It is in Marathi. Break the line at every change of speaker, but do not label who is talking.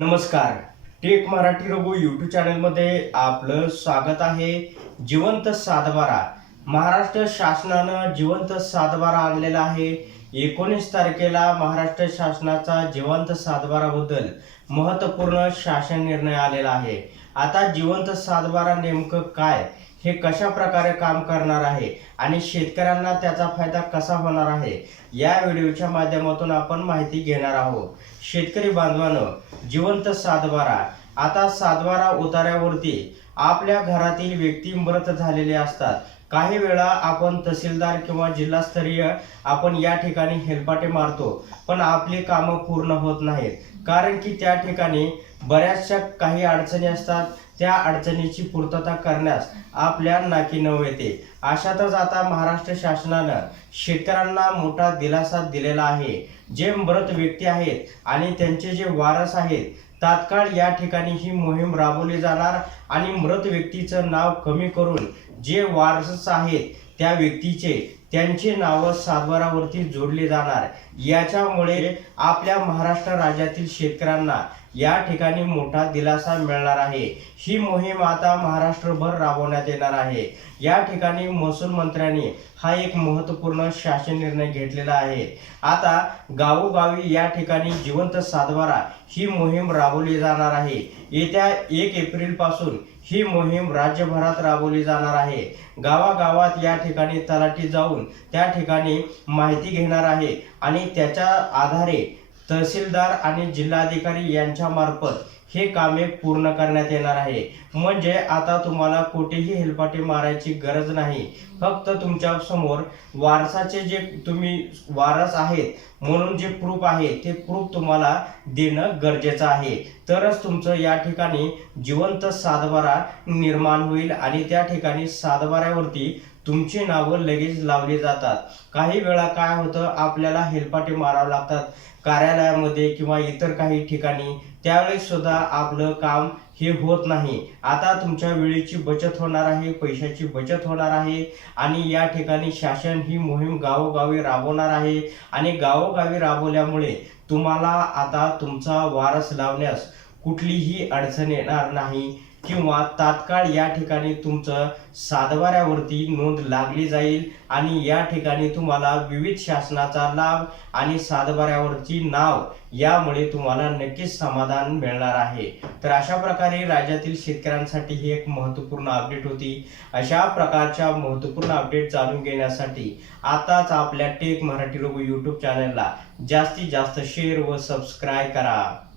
नमस्कार. टेक मराठी रघु यूट्यूब चॅनलमध्ये आपलं स्वागत आहे. जिवंत सातबारा. महाराष्ट्र शासनानं जिवंत सातबारा आणलेला आहे. एकोणीस तारखेला महाराष्ट्र शासनाचा जिवंत सातबाराबद्दल महत्त्वपूर्ण शासन निर्णय आलेला आहे. आता जिवंत सातबारा नेमकं काय? हे कशा प्रकारे काम करणार आहे? आणि शेतकऱ्यांना त्याचा फायदा कसा होणार आहे? या व्हिडिओच्या माध्यमातून आपण माहिती घेणार आहोत. शेतकरी बांधवानं जिवंत सातबारा. आता सातबारा उतार्यावरती आपल्या घरातील व्यक्ती मृत झालेले असतात. काही वेळा आपण तहसीलदार किंवा जिल्हास्तरीय आपण या ठिकाणी हेलपाटे मारतो पण आपली कामं पूर्ण होत नाहीत. कारण की त्या ठिकाणी बऱ्याचशा काही अडचणी असतात. त्या अडचणीची पूर्तता करण्यास आपल्या नाकी नव येते. अशातच आता महाराष्ट्र शासनानं शेतकऱ्यांना मोठा दिलासा दिलेला आहे. जे मृत व्यक्ती आहेत आणि त्यांचे जे वारस आहेत तात्काळ या ठिकाणी ही मोहीम राबवली जाणार आणि मृत व्यक्तीचं नाव कमी करून जे वारस आहेत त्या व्यक्तीचे त्यांची नावं सातबारावरती जोडले जाणार. याच्यामुळे आपल्या महाराष्ट्र राज्यातील शेतकऱ्यांना या ठिकाणी मोठा दिलासा मिळणार आहे. ही मोहीम आता महाराष्ट्रभर राबवण्यात येणार आहे. या ठिकाणी महसूल मंत्र्यांनी हा एक महत्त्वपूर्ण शासन निर्णय घेतलेला आहे. आता गावोगावी या ठिकाणी जिवंत सातबारा ही मोहीम राबवली जाणार आहे. येत्या एक एप्रिलपासून ही मोहीम राज्यभरात राबवली जाणार आहे. गावागावात या ठिकाणी तलाठी जाऊन त्या ठिकाणी माहिती घेणार आहे. आणि त्याच्या आधारे तहसीलदार आणि जिल्हाधिकारी यांच्या मार्फत हे कामे पूर्ण करण्यात येणार आहे. म्हणजे आता तुम्हाला कुठेही हेलपाटे मारायची गरज नाही. फक्त तुमच्यासमोर वारसाचे जे तुम्ही वारस आहेत म्हणून जे प्रूफ आहे ते प्रूफ तुम्हाला देणं गरजेचं आहे. तरच तुमचं या ठिकाणी जिवंत सातबारा निर्माण होईल आणि त्या ठिकाणी सातबाऱ्यावरती तुमची नावं लगेच लावली जातात. काही वेळा काय होतं आपल्याला हेलपाटे मारावं लागतात. कार्यालयामध्ये किंवा इतर काही ठिकाणी त्यावेळेस सुद्धा आपलं काम हे होत नाही. आता तुमच्या वेळेची बचत होणार आहे पैशाची बचत होणार आहे आणि या ठिकाणी शासन ही मोहीम गावोगावी राबवणार आहे. आणि गावोगावी राबवल्यामुळे तुम्हाला आता तुमचा वारस लावण्यास कुठलीही अडचण येणार नाही. किंवा तात्काळ या ठिकाणी तुमचं सातबाऱ्यावरती नोंद लागली जाईल आणि या ठिकाणी तुम्हाला विविध शासनाचा लाभ आणि सातबाऱ्यावरची नाव यामुळे तुम्हाला नक्कीच समाधान मिळणार आहे. तर अशा प्रकारे राज्यातील शेतकऱ्यांसाठी ही एक महत्त्वपूर्ण अपडेट होती. अशा प्रकारच्या महत्त्वपूर्ण अपडेट जाणून घेण्यासाठी आताच आपल्या टेक मराठी लोक यूट्यूब चॅनलला जास्तीत जास्त शेअर व सबस्क्राईब करा.